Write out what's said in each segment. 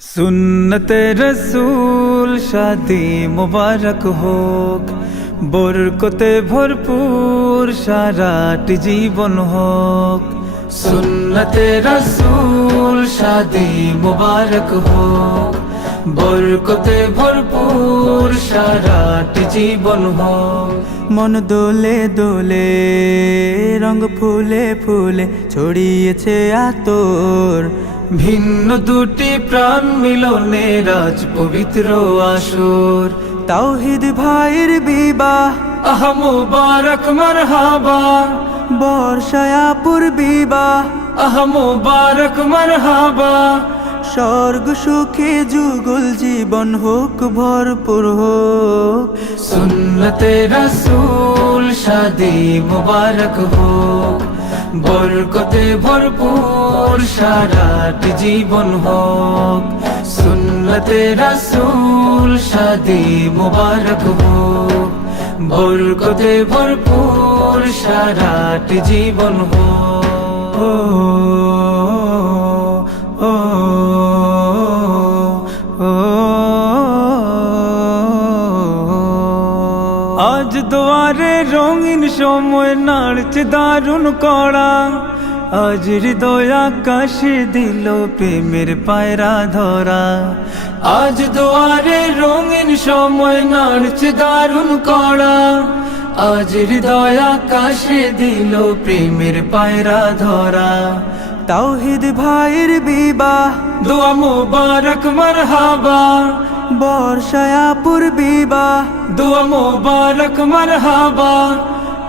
सुन्नते रसूल शादी मुबारक होक, बरकते भरपूर साराट जीवन होक। सुन्नते रसूल शादी मुबारक होक, बरकते भरपूर साराट जीवन होक। मन दोले दोले रंग फुले फुले ছড়িয়েছে আতর, ভিন্ন দুটি প্রাণ মিলনে রাজ পবিত্র আসর। তাওহীদ ভাইয়ের বিবাহ আহা মুবারক মারহাবা, বর্ষায়াপুর বিবাহ আহা মুবারক মারহাবা। স্বর্গ সুখে যুগল জীবন হোক ভরপুর হোক। সুন্নতে রাসূল শাদি মুবারক হোক, বরকতে ভরপুর সারাট জীবন হোক। সুন্নতে রাসূল শাদি মুবারক হোক, বরকতে ভরপুর সারাট জীবন হোক। আজ দুয়ারে রঙিন সময় নাড়ছে দারুণ কড়া, আজ হৃদয় আকাশে দিল প্রেমের পায়রা ধরা। আজ দুয়ারে রঙিন সময় নাড়ছে দারুণ কড়া, আজ হৃদয় আকাশে দিল প্রেমের পায়রা ধরা। তাওহীদ ভাইয়ের বিবাহ দোয়া মুবারক মারহাবা, বর্ষায়াপুর বিবাহ দোয়া মুবারক মারহাবা।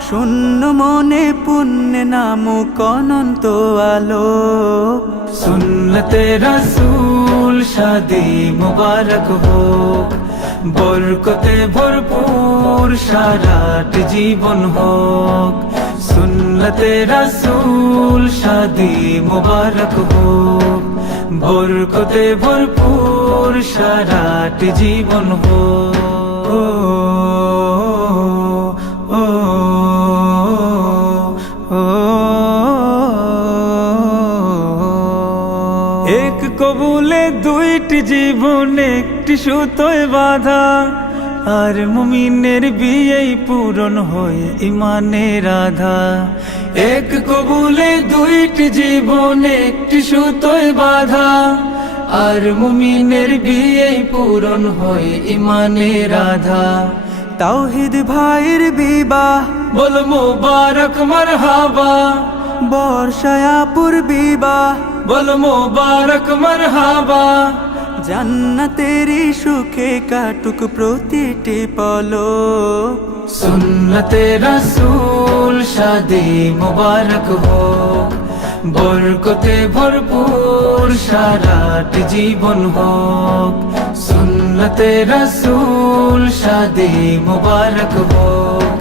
শূন্য মনে পুণ্যে নামুক অনন্ত আলো। সুন্নতে রাসূল শাদি মুবারক হোক, বরকতে ভরপুর সারাট জীবন হোক। সুন্নতে রাসূল শাদি মুবারক হোক, বরকতে ভরপুর সারাট জীবন হোক। এক কবুলে দুইটি জীবন একটি সুতোয় বাঁধা, আর মুমিনের বিয়েই পূরণ হয় ইমানের আধা। এক কবুলে দুইটি জীবন একটি সুতোয় বাঁধা, আর মুমিনের বিয়েই পূরণ হয় ইমানের আধা। তাওহীদ ভাইয়ের বিবাহ বল মুবারক মারহাবা, বর্ষায়াপুর বিবাহ বল মুবারক মারহাবা। জান্নাতেরি সুখে কাটুক প্রতিটি পলক। সুন্নতে রাসূল শাদি মুবারক হোক, বরকতে ভরপুর সারাট জীবন হোক। সুন্নতে রাসূল শাদি মুবারক হোক,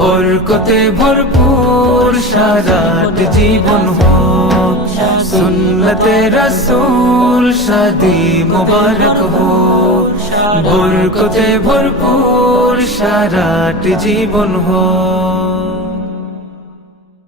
বরকতে ভরপুর সারাট জীবন হোক। সুন্নতে রাসূল শাদি মুবারক হোক, বরকতে ভরপুর সারাট জীবন হোক।